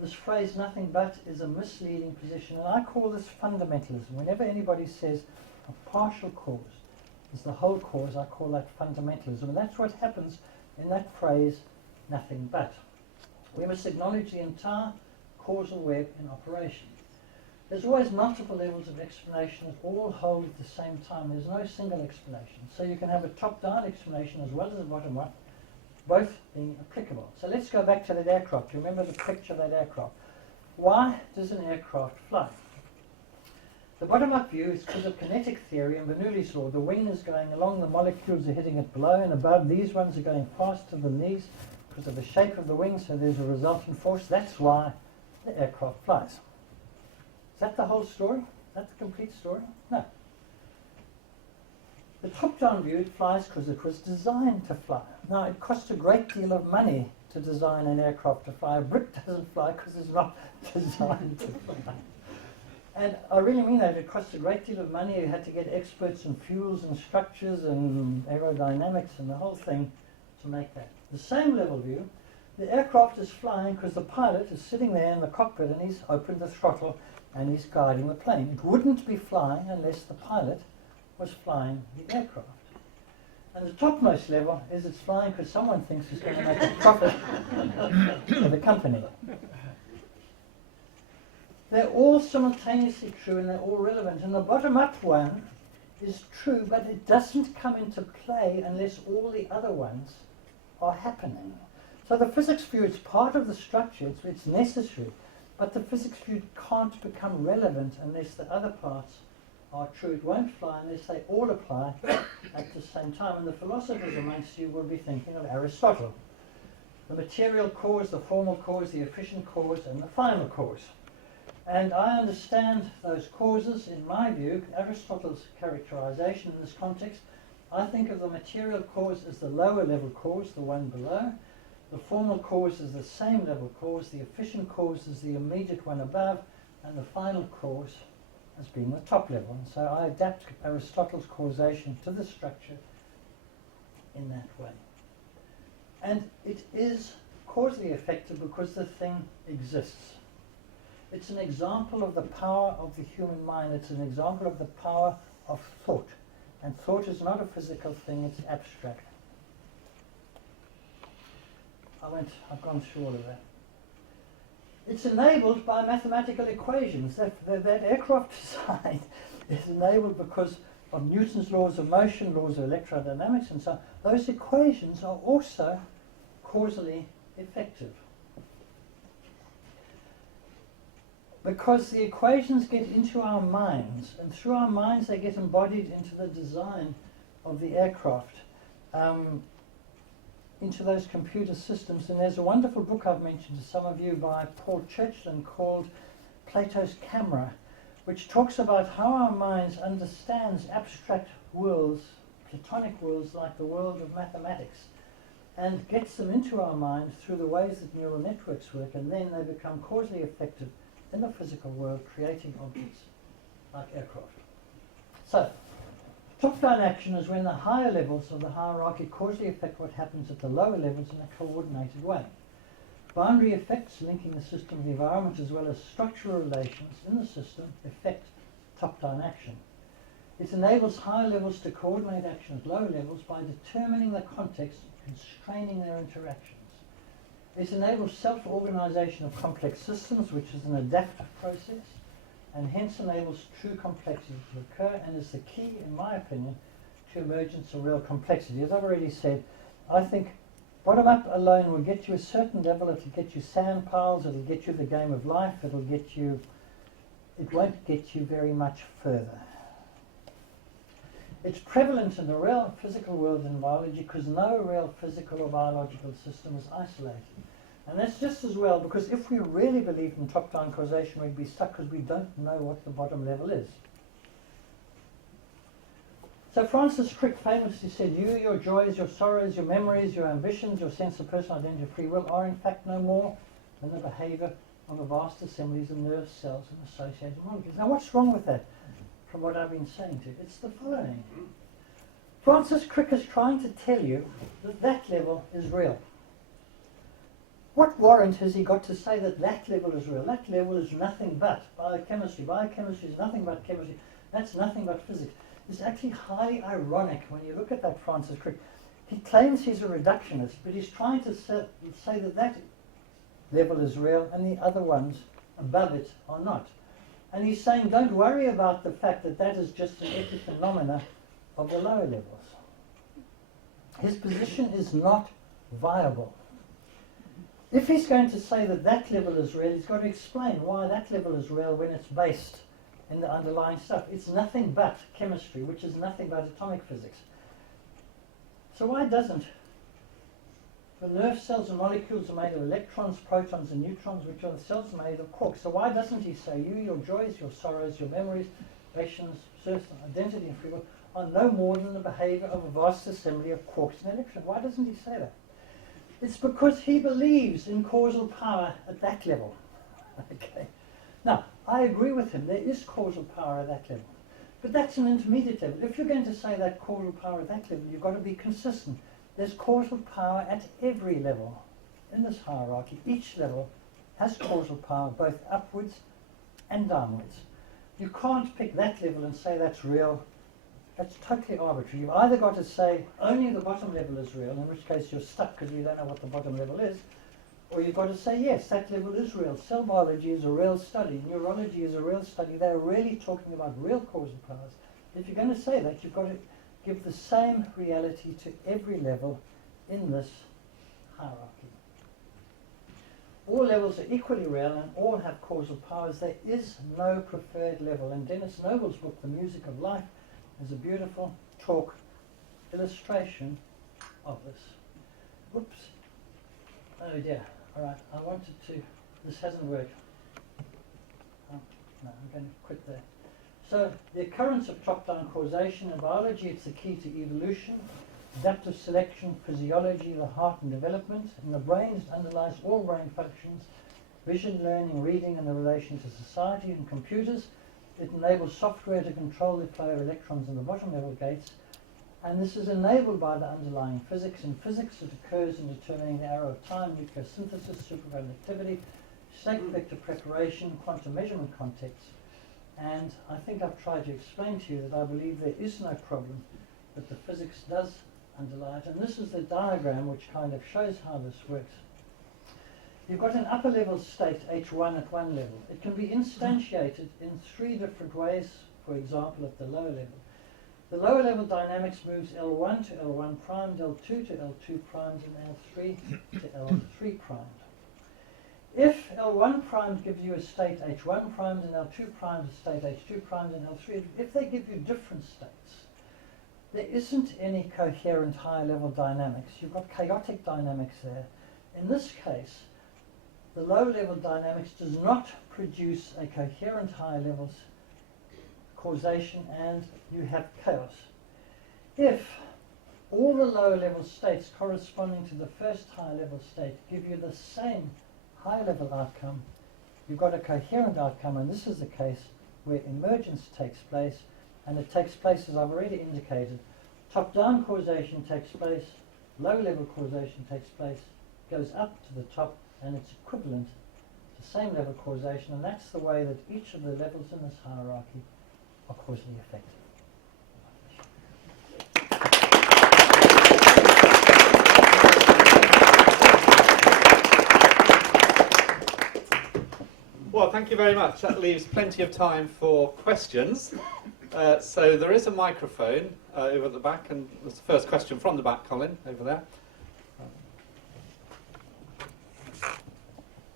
this phrase nothing but, is a misleading position, and I call this fundamentalism. Whenever anybody says a partial cause is the whole cause, I call that fundamentalism, and that's what happens in that phrase nothing but. We must acknowledge the entire causal web in operation. There's always multiple levels of explanation that all hold at the same time. There's no single explanation. So you can have a top-down explanation as well as a bottom-up, both being applicable. So let's go back to that aircraft. You remember the picture of that aircraft. Why does an aircraft fly? The bottom-up view is because of kinetic theory and Bernoulli's law. The wing is going along, the molecules are hitting it below and above. These ones are going faster than these because of the shape of the wing, so there's a resultant force. That's why the aircraft flies. Is that the whole story? Is that the complete story? No. The top-down view, it flies because it was designed to fly. Now, it costs a great deal of money to design an aircraft to fly. A brick doesn't fly because it's not designed to fly. And I really mean that. It costs a great deal of money. You had to get experts in fuels and structures and aerodynamics and the whole thing to make that. The same level view, the aircraft is flying because the pilot is sitting there in the cockpit and he's opened the throttle and he's guiding the plane. It wouldn't be flying unless the pilot was flying the aircraft. And the topmost level is it's flying because someone thinks it's going to make a profit for the company. They're all simultaneously true and they're all relevant. And the bottom-up one is true, but it doesn't come into play unless all the other ones are happening. So the physics view is part of the structure, it's necessary, but the physics view can't become relevant unless the other parts are true. It won't fly unless they all apply at the same time. And the philosophers amongst you will be thinking of Aristotle. The material cause, the formal cause, the efficient cause, and the final cause. And I understand those causes, in my view, Aristotle's characterization in this context. I think of the material cause as the lower level cause, the one below. The formal cause is the same level cause. The efficient cause is the immediate one above. And the final cause as being the top level. And so I adapt Aristotle's causation to the structure in that way. And it is causally effective because the thing exists. It's an example of the power of the human mind. It's an example of the power of thought. And thought is not a physical thing, it's abstract. I've gone through all of that. It's enabled by mathematical equations. That aircraft design is enabled because of Newton's laws of motion, laws of electrodynamics, and so on. Those equations are also causally effective. Because the equations get into our minds, and through our minds they get embodied into the design of the aircraft, into those computer systems. And there's a wonderful book I've mentioned to some of you by Paul Churchland called Plato's Camera, which talks about how our minds understands abstract worlds, Platonic worlds like the world of mathematics, and gets them into our mind through the ways that neural networks work, and then they become causally effective in the physical world, creating objects like aircraft. So, top-down action is when the higher levels of the hierarchy causally affect what happens at the lower levels in a coordinated way. Boundary effects linking the system to the environment as well as structural relations in the system affect top-down action. It enables higher levels to coordinate action at lower levels by determining the context and constraining their interactions. It enables self-organization of complex systems, which is an adaptive process, and hence enables true complexity to occur, and is the key, in my opinion, to emergence of real complexity. As I've already said, I think bottom-up alone will get you a certain level. It'll get you sand piles, it'll get you the game of life, it won't get you very much further. It's prevalent in the real physical world in biology because no real physical or biological system is isolated. And that's just as well, because if we really believed in top-down causation, we'd be stuck because we don't know what the bottom level is. So Francis Crick famously said, you, your joys, your sorrows, your memories, your ambitions, your sense of personal identity and free will are in fact no more than the behavior of a vast assemblies of nerve cells and associated molecules. Now what's wrong with that? From what I've been saying to you, it's the following. Francis Crick is trying to tell you that that level is real. What warrant has he got to say that that level is real? That level is nothing but biochemistry. Biochemistry is nothing but chemistry. That's nothing but physics. It's actually highly ironic when you look at that Francis Crick. He claims he's a reductionist, but he's trying to say that that level is real and the other ones above it are not. And he's saying, don't worry about the fact that that is just an epiphenomena of the lower levels. His position is not viable. If he's going to say that that level is real, he's got to explain why that level is real when it's based in the underlying stuff. It's nothing but chemistry, which is nothing but atomic physics. So why doesn't the nerve cells and molecules are made of electrons, protons and neutrons, which are the cells made of quarks. So why doesn't he say you, your joys, your sorrows, your memories, passions, certain identity and free will are no more than the behavior of a vast assembly of quarks and electrons? Why doesn't he say that? It's because he believes in causal power at that level. Okay. Now, I agree with him. There is causal power at that level. But that's an intermediate level. If you're going to say that causal power at that level, you've got to be consistent. There's causal power at every level in this hierarchy. Each level has causal power both upwards and downwards. You can't pick that level and say that's real. That's totally arbitrary. You've either got to say only the bottom level is real, in which case you're stuck because we don't know what the bottom level is, or you've got to say yes, that level is real. Cell biology is a real study. Neurology is a real study. They're really talking about real causal powers. If you're going to say that, you've got to give the same reality to every level in this hierarchy. All levels are equally real and all have causal powers. There is no preferred level. And Dennis Noble's book, The Music of Life, is a beautiful talk illustration of this. Whoops. Oh dear. All right. I wanted to. This hasn't worked. Oh, no, I'm going to quit there. So the occurrence of top-down causation in biology, it's the key to evolution, adaptive selection, physiology, the heart and development. In the brain, it underlies all brain functions, vision, learning, reading, and the relation to society and computers. It enables software to control the flow of electrons in the bottom level gates. And this is enabled by the underlying physics. In physics, it occurs in determining the arrow of time, nucleosynthesis, superconductivity, state vector preparation, quantum measurement context. And I think I've tried to explain to you that I believe there is no problem, but the physics does underlie it. And this is the diagram which kind of shows how this works. You've got an upper level state, H1 at one level. It can be instantiated in three different ways, for example, at the lower level. The lower level dynamics moves L1 to L1 primed, L2 to L2 primed, and L3 to L3 primed. If L1 primed gives you a state H1 primed and L2 primed a state H2 primed and L3, if they give you different states, there isn't any coherent higher level dynamics. You've got chaotic dynamics there. In this case, the low level dynamics does not produce a coherent higher levels causation, and you have chaos. If all the lower level states corresponding to the first higher level state give you the same high level outcome, you've got a coherent outcome, and this is the case where emergence takes place, and it takes place, as I've already indicated. Top-down causation takes place, low-level causation takes place, goes up to the top, and it's equivalent to same level causation, and that's the way that each of the levels in this hierarchy are causally affected. Well, thank you very much. That leaves plenty of time for questions. So there is a microphone over at the back, and there's the first question from the back, Colin, over there.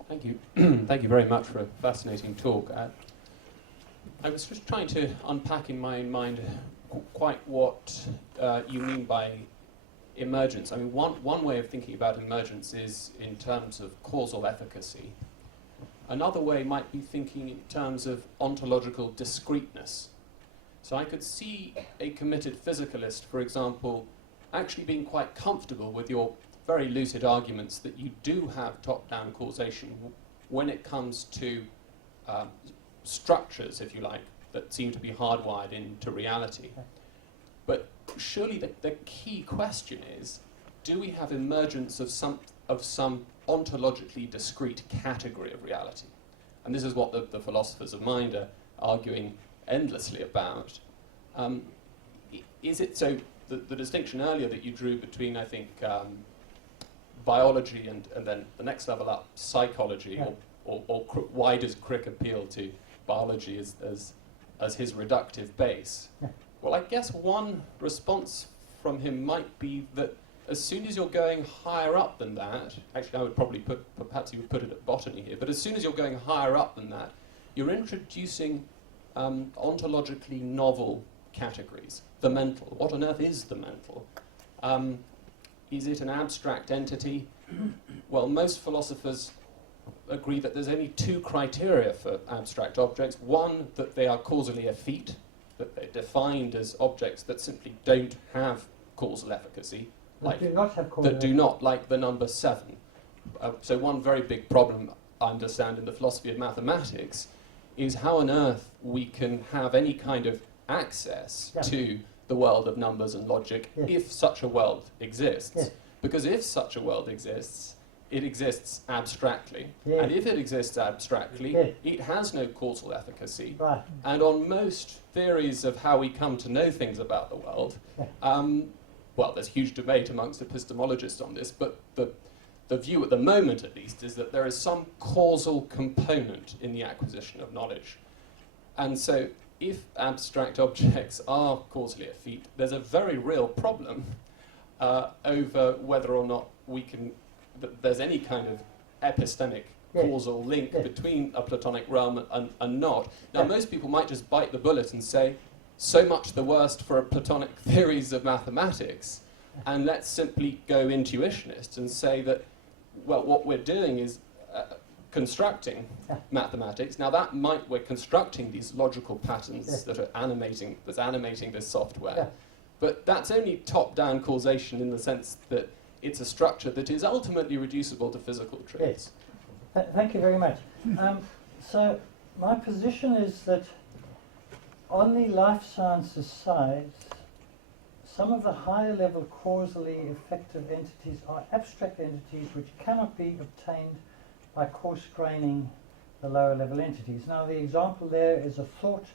Thank you. Thank you very much for a fascinating talk. I was just trying to unpack in my mind quite what you mean by emergence. I mean, one way of thinking about emergence is in terms of causal efficacy. Another way might be thinking in terms of ontological discreteness. So I could see a committed physicalist, for example, actually being quite comfortable with your very lucid arguments that you do have top-down causation when it comes to structures, if you like, that seem to be hardwired into reality. But surely the key question is, do we have emergence of some ontologically discrete category of reality? And this is what the philosophers of mind are arguing endlessly about. Is it so? The distinction earlier that you drew between, I think, biology and then the next level up, psychology, yeah. or why does Crick appeal to biology as his reductive base? Yeah. Well, I guess one response from him might be that as soon as you're going higher up than that, actually I would probably perhaps you would put it at botany here, but as soon as you're going higher up than that, you're introducing ontologically novel categories. The mental. What on earth is the mental? Is it an abstract entity? Well, most philosophers agree that there's only two criteria for abstract objects. One, that they are causally effete, that they're defined as objects that simply don't have causal efficacy. That do not have causal That do not, like the number 7. So one very big problem, I understand, in the philosophy of mathematics is how on earth we can have any kind of access to the world of numbers and logic if such a world exists. Because if such a world exists, it exists abstractly. And if it exists abstractly, it has no causal efficacy. Right. And on most theories of how we come to know things about the world, well, there's huge debate amongst epistemologists on this, but the view at the moment, at least, is that there is some causal component in the acquisition of knowledge. And so if abstract objects are causally effete, there's a very real problem over whether or not we can, there's any kind of epistemic causal link between a Platonic realm and not. Now, most people might just bite the bullet and say, so much the worst for Platonic theories of mathematics, and let's simply go intuitionist and say that, well, what we're doing is constructing mathematics. Now that might, we're constructing these logical patterns that are animating this software, but that's only top-down causation in the sense that it's a structure that is ultimately reducible to physical traits. Thank you very much. So my position is that on the life sciences side, some of the higher level causally effective entities are abstract entities which cannot be obtained by coarse graining the lower level entities. Now the example there is a thought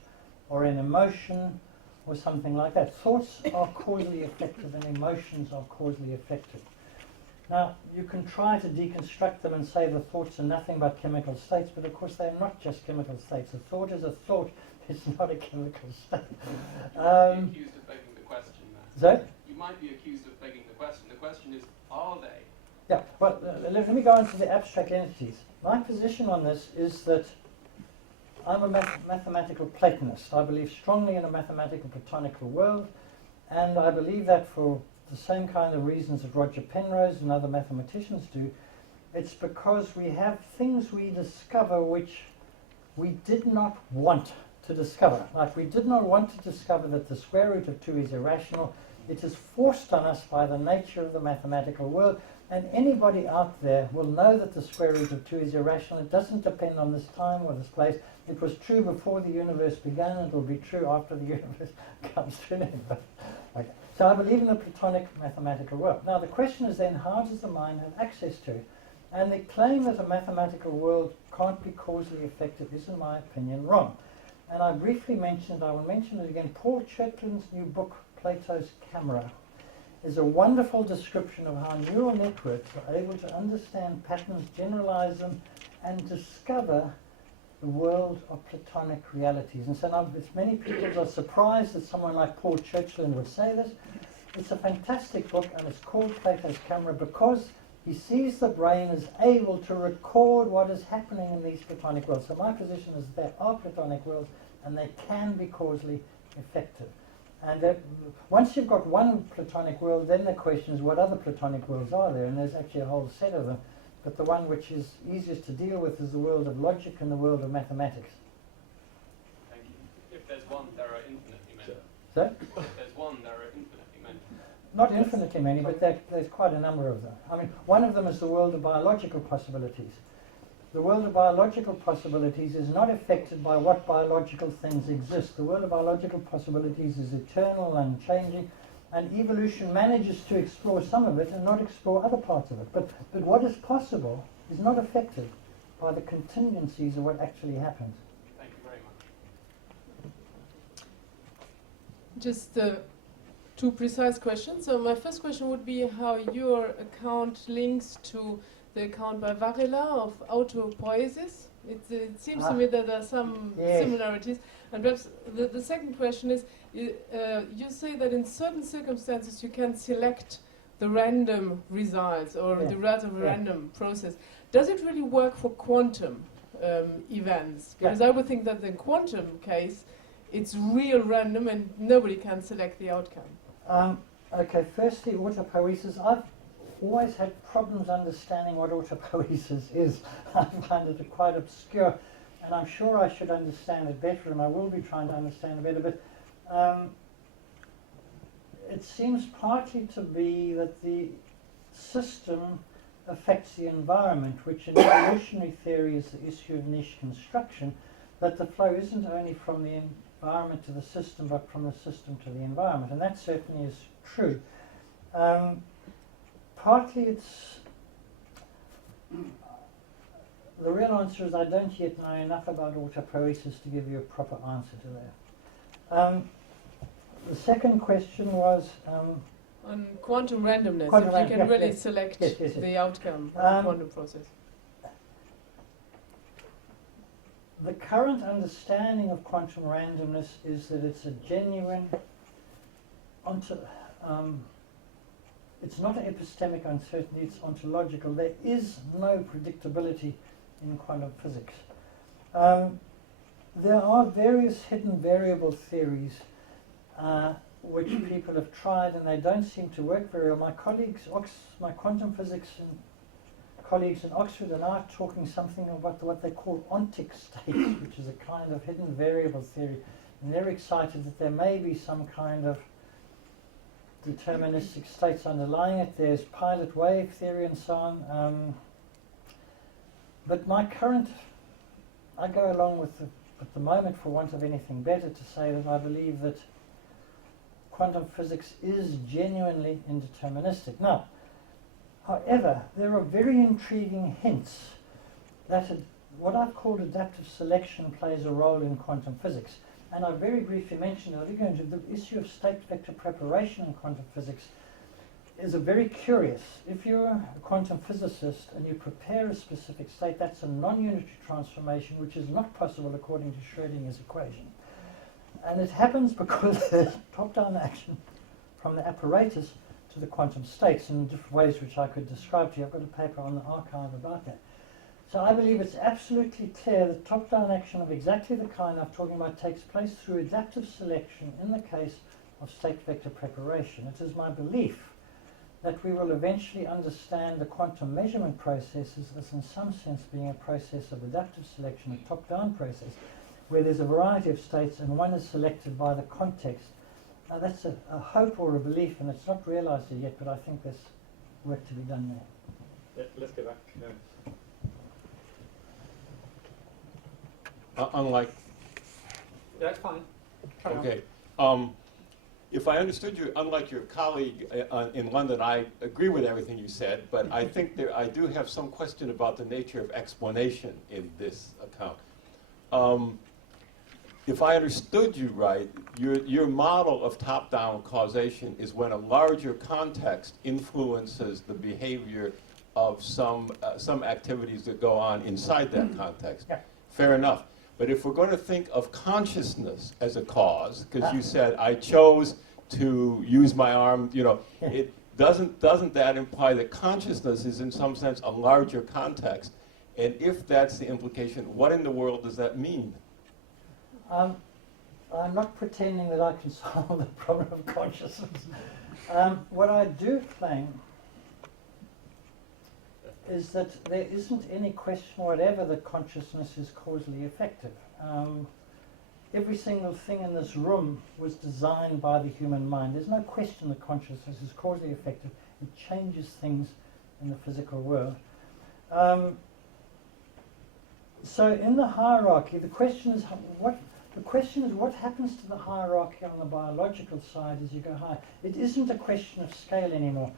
or an emotion or something like that. Thoughts are causally effective and emotions are causally effective. Now you can try to deconstruct them and say the thoughts are nothing but chemical states, but of course they're not just chemical states. A thought is a thought, it's not a chemical state. Accused of begging the question. So? You might be accused of begging the question. The question is, are they? Yeah, well, let me go on to the abstract entities. My position on this is that I'm a mathematical Platonist. I believe strongly in a mathematical Platonical world, and I believe that for the same kind of reasons that Roger Penrose and other mathematicians do. It's because we have things we discover which we did not want to discover. Like we did not want to discover that the square root of 2 is irrational. It is forced on us by the nature of the mathematical world, and anybody out there will know that the square root of 2 is irrational. It doesn't depend on this time or this place. It was true before the universe began, and it will be true after the universe comes to an end. Okay. So I believe in the Platonic mathematical world. Now the question is then, how does the mind have access to it? And the claim that a mathematical world can't be causally effective is, in my opinion, wrong. And I briefly mentioned, I will mention it again, Paul Chetlin's new book, Plato's Camera, is a wonderful description of how neural networks are able to understand patterns, generalize them, and discover the world of Platonic realities. And so now, as many people are surprised that someone like Paul Chetling would say this, it's a fantastic book, and it's called Plato's Camera because he sees the brain as able to record what is happening in these Platonic worlds. So my position is there are Platonic worlds, and they can be causally effective. And once you've got one Platonic world, then the question is what other Platonic worlds are there? And there's actually a whole set of them. But the one which is easiest to deal with is the world of logic and the world of mathematics. Thank you. If there's one, there are infinitely many. So? If there's one, there are infinitely many. Not infinitely many, but there's quite a number of them. I mean, one of them is the world of biological possibilities. The world of biological possibilities is not affected by what biological things exist. The world of biological possibilities is eternal and changing, and evolution manages to explore some of it and not explore other parts of it. But what is possible is not affected by the contingencies of what actually happens. Thank you very much. Just two precise questions. So my first question would be how your account links to the account by Varela of autopoiesis. It seems to me that there are some similarities. And perhaps the second question is, you say that in certain circumstances you can select the random results or Yeah. the result of a random process, does it really work for quantum events? Because I would think that in quantum case, it's real random and nobody can select the outcome. Okay, firstly, autopoiesis. I've always had problems understanding what autopoiesis is. I find it quite obscure, and I'm sure I should understand it better, and I will be trying to understand it better, but it seems partly to be that the system affects the environment, which in evolutionary theory is the issue of niche construction, that the flow isn't only from the environment to the system, but from the system to the environment, and that certainly is true. Partly it's, the real answer is I don't yet know enough about autopoiesis to give you a proper answer to that. The second question was On quantum randomness, Quantum if you can really yes. select Yes. the outcome of the quantum process. The current understanding of quantum randomness is that it's a genuine, it's not an epistemic uncertainty, it's ontological. There is no predictability in quantum physics. There are various hidden variable theories which people have tried, and they don't seem to work very well. My colleagues, my quantum physics and colleagues in Oxford and I are talking something about what they call ontic states, which is a kind of hidden variable theory, and they're excited that there may be some kind of deterministic states underlying it. There's pilot wave theory and so on. But my current, I go along with at the moment, for want of anything better, to say that I believe that quantum physics is genuinely indeterministic. Now, however, there are very intriguing hints that what I've called adaptive selection plays a role in quantum physics. And I very briefly mentioned that we're going to the issue of state vector preparation in quantum physics is a very curious. If you're a quantum physicist and you prepare a specific state, that's a non-unitary transformation, which is not possible according to Schrödinger's equation. And it happens because there's top-down action from the apparatus to the quantum states in different ways which I could describe to you. I've got a paper on the archive about that. So I believe it's absolutely clear that top-down action of exactly the kind I'm talking about takes place through adaptive selection in the case of state vector preparation. It is my belief that we will eventually understand the quantum measurement processes as in some sense being a process of adaptive selection, a top-down process, where there's a variety of states and one is selected by the context. Now that's a hope or a belief, and it's not realized yet, but I think there's work to be done there. Let's go back. Unlike, Yeah, it's fine. Carry on. okay. If I understood you, unlike your colleague in London, I agree with everything you said, but I think I do have some question about the nature of explanation in this account. If I understood you right, your model of top-down causation is when a larger context influences the behavior of some activities that go on inside that context. Yeah. Fair enough. But if we're going to think of consciousness as a cause, because you said I chose to use my arm, it doesn't that imply that consciousness is in some sense a larger context? And if that's the implication, what in the world does that mean? I'm not pretending that I can solve the problem of consciousness. What I do claim is that there isn't any question whatever that consciousness is causally effective. Every single thing in this room was designed by the human mind. There's no question that consciousness is causally effective. It changes things in the physical world. So in the hierarchy, the question is what happens to the hierarchy on the biological side as you go higher. It isn't a question of scale anymore.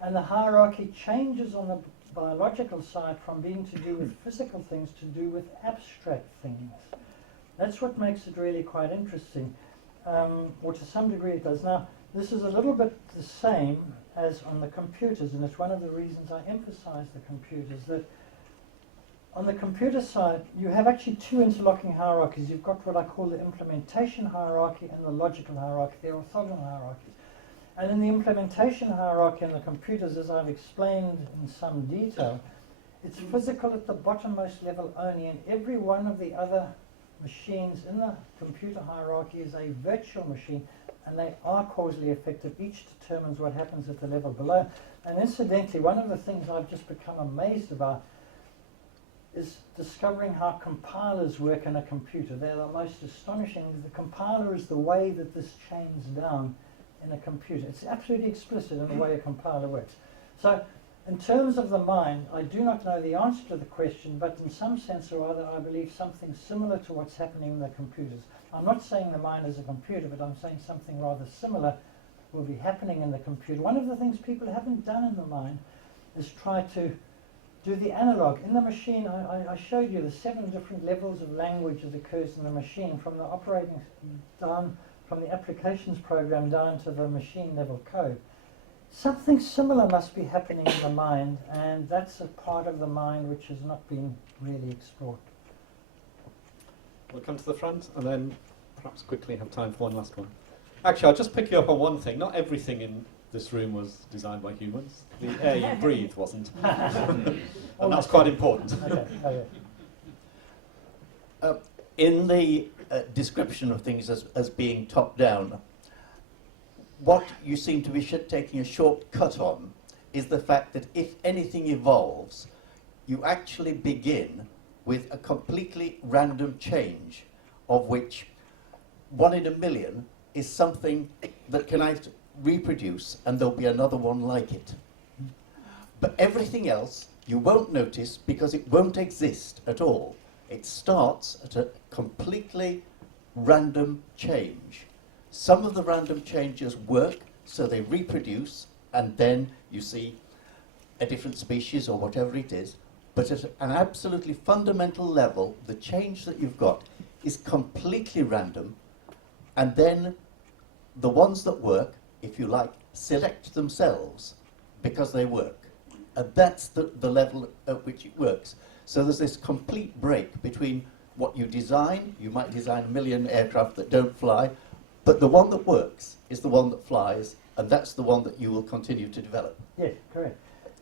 And the hierarchy changes on the biological side from being to do with physical things to do with abstract things. That's what makes it really quite interesting, or to some degree it does. Now, this is a little bit the same as on the computers, and it's one of the reasons I emphasize the computers, that on the computer side, you have actually two interlocking hierarchies. You've got what I call the implementation hierarchy and the logical hierarchy. They're orthogonal hierarchies. And in the implementation hierarchy in the computers, as I've explained in some detail, it's physical at the bottommost level only, and every one of the other machines in the computer hierarchy is a virtual machine, and they are causally effective. Each determines what happens at the level below. And incidentally, one of the things I've just become amazed about is discovering how compilers work in a computer. They're the most astonishing. The compiler is the way that this chains down in a computer. It's absolutely explicit in the way a compiler works. So in terms of the mind, I do not know the answer to the question, but in some sense or other, I believe something similar to what's happening in the computers. I'm not saying the mind is a computer, but I'm saying something rather similar will be happening in the computer. One of the things people haven't done in the mind is try to do the analog. In the machine, I showed you the 7 different levels of language that occurs in the machine, from the operating down, from the applications program down to the machine level code. Something similar must be happening in the mind, and that's a part of the mind which has not been really explored. We'll come to the front and then perhaps quickly have time for one last one. Actually, I'll just pick you up on one thing. Not everything in this room was designed by humans. The air you breathe wasn't. And that's quite important. Okay. In the description of things as being top-down, what you seem to be taking a shortcut on is the fact that if anything evolves, you actually begin with a completely random change, of which 1 in a million is something that can reproduce, and there'll be another one like it. But everything else you won't notice because it won't exist at all. It starts at a completely random change. Some of the random changes work, so they reproduce, and then you see a different species or whatever it is. But at an absolutely fundamental level, the change that you've got is completely random, and then the ones that work, if you like, select themselves because they work. And that's the level at which it works. So there's this complete break between what you design. You might design 1 million aircraft that don't fly, but the one that works is the one that flies, and that's the one that you will continue to develop. Yes, correct.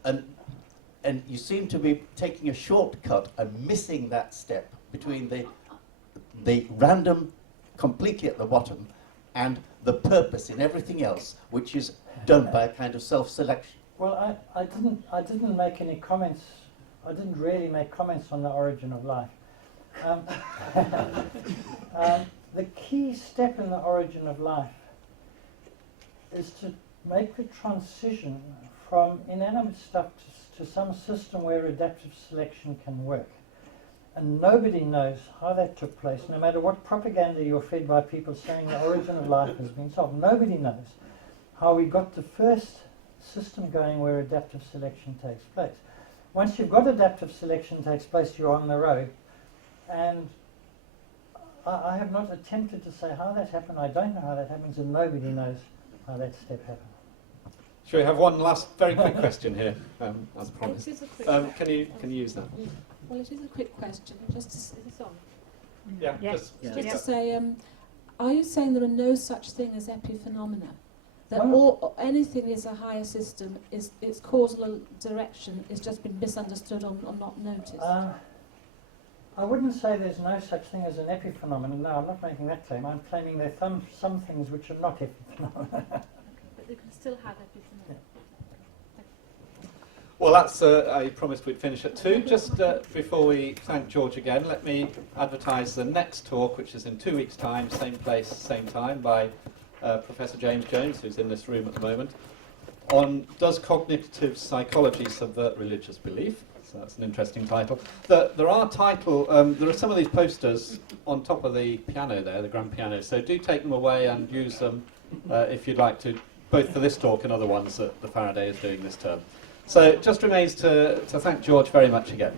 And you seem to be taking a shortcut and missing that step between the random completely at the bottom and the purpose in everything else, which is done by a kind of self-selection. Well, I didn't make any comments. I didn't really make comments on the origin of life. The key step in the origin of life is to make the transition from inanimate stuff to some system where adaptive selection can work. And nobody knows how that took place, no matter what propaganda you're fed by people saying the origin of life has been solved. Nobody knows how we got the first system going where adaptive selection takes place. Once you've got adaptive selection takes place, you're on the road. And I have not attempted to say how that happened. I don't know how that happens, and nobody knows how that step happened. Shall we have one last very quick question here, as promised? It is a quick Can you use that? Well, it is a quick question. Just to, is this on? Yeah, Yes. Just to say, are you saying there are no such thing as epiphenomena? That anything is a higher system, its causal direction has just been misunderstood or not noticed? I wouldn't say there's no such thing as an epiphenomenon. No, I'm not making that claim. I'm claiming there are some things which are not epiphenomena. But they can still have epiphenomena. Well, that's, I promised we'd finish at 2. Just before we thank George again, let me advertise the next talk, which is in 2 weeks' time, same place, same time, by Professor James Jones, who's in this room at the moment, on Does Cognitive Psychology Subvert Religious Belief? So that's an interesting title. There are some of these posters on top of the piano there, the grand piano, so do take them away and use them if you'd like to, both for this talk and other ones that the Faraday is doing this term. So it just remains to thank George very much again.